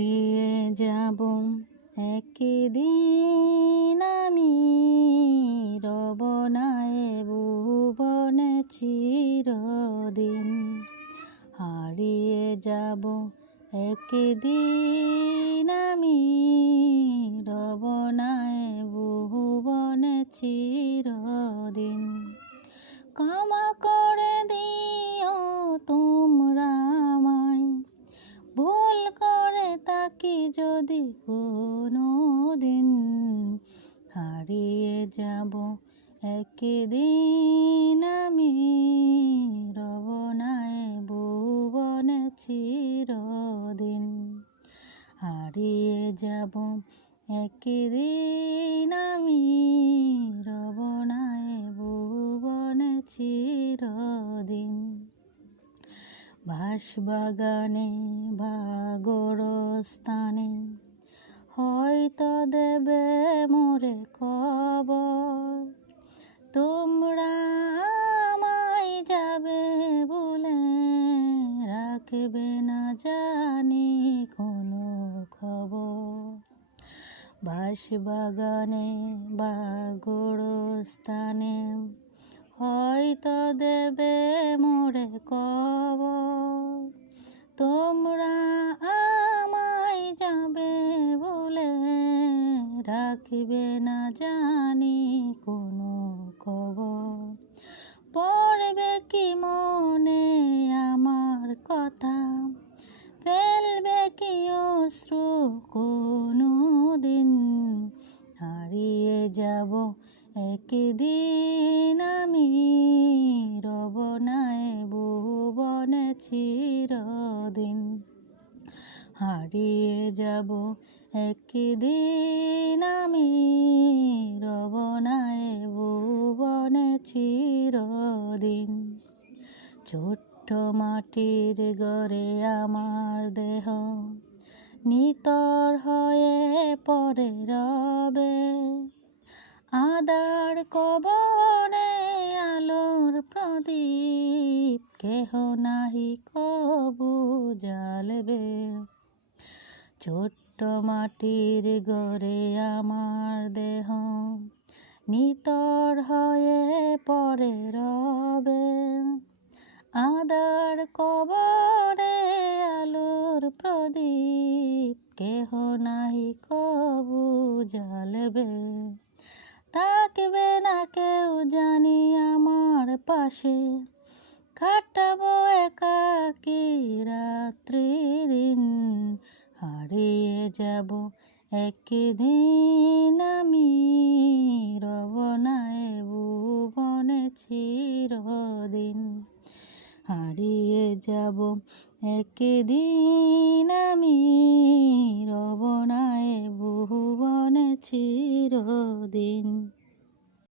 হারিয়ে যাব একদিন আমি, রব না এ ভুবনে চিরদিন। হারিয়ে যাব একদিন আমি, রব না এ ভুবনে চিরদিন। ক্ষমা করে দিও তোমরা আমায়, ভুল করে তাকি যদি কোনো দিন। হারিয়ে যাব একদিন আমি, রব না এ ভুবনে চিরদিন। হারিয়ে যাব একদিন আমি, রব না এ ভুবনে চিরদিন। বাঁশবাগানে বা গোরস্থানে হয়তো দেবে মোরে খবর, তোমরা আমায় যাবে বলে রাখবে না জানি কোনো খবর। বাঁশবাগানে বা গোরস্থানে হয়তো দেবে মোরে খবর, তোমরা আমায় যাবে বলে রাখবে না জানি কোনো খবর। পড়বে কি মনে আমার কথা, ফেলবে কি অশ্রু কোনো দিন। হারিয়ে যাব একদিন আমি, রব না এ ভুবনে চিরদিন। হারিয়ে যাব একদিন আমি, রব না এ ভুবনে চিরদিন। ছোট্ট মাটির ঘরে আমার দেহ নিতর হয়ে পড়ে রবে, আদার কবরে আলোর প্রদীপ কেহ নাহি কবু জ্বালবে। ছোট্ট মাটির ঘরে আমার দেহ নিতর হয়ে পড়ে রবে, আদার কবরে আলোর প্রদীপ কেহ নাহি কবু জ্বালবে। থাকবে না কেউ জানি আমার পাশে, কাটাবো একাকী রাত্রি দিন। হারিয়ে যাব একদিন আমি, রব না এ ভুবনে চিরদিন। হারিয়ে যাব একদিন আমি, রব না এ ভুবনে চিরদিন।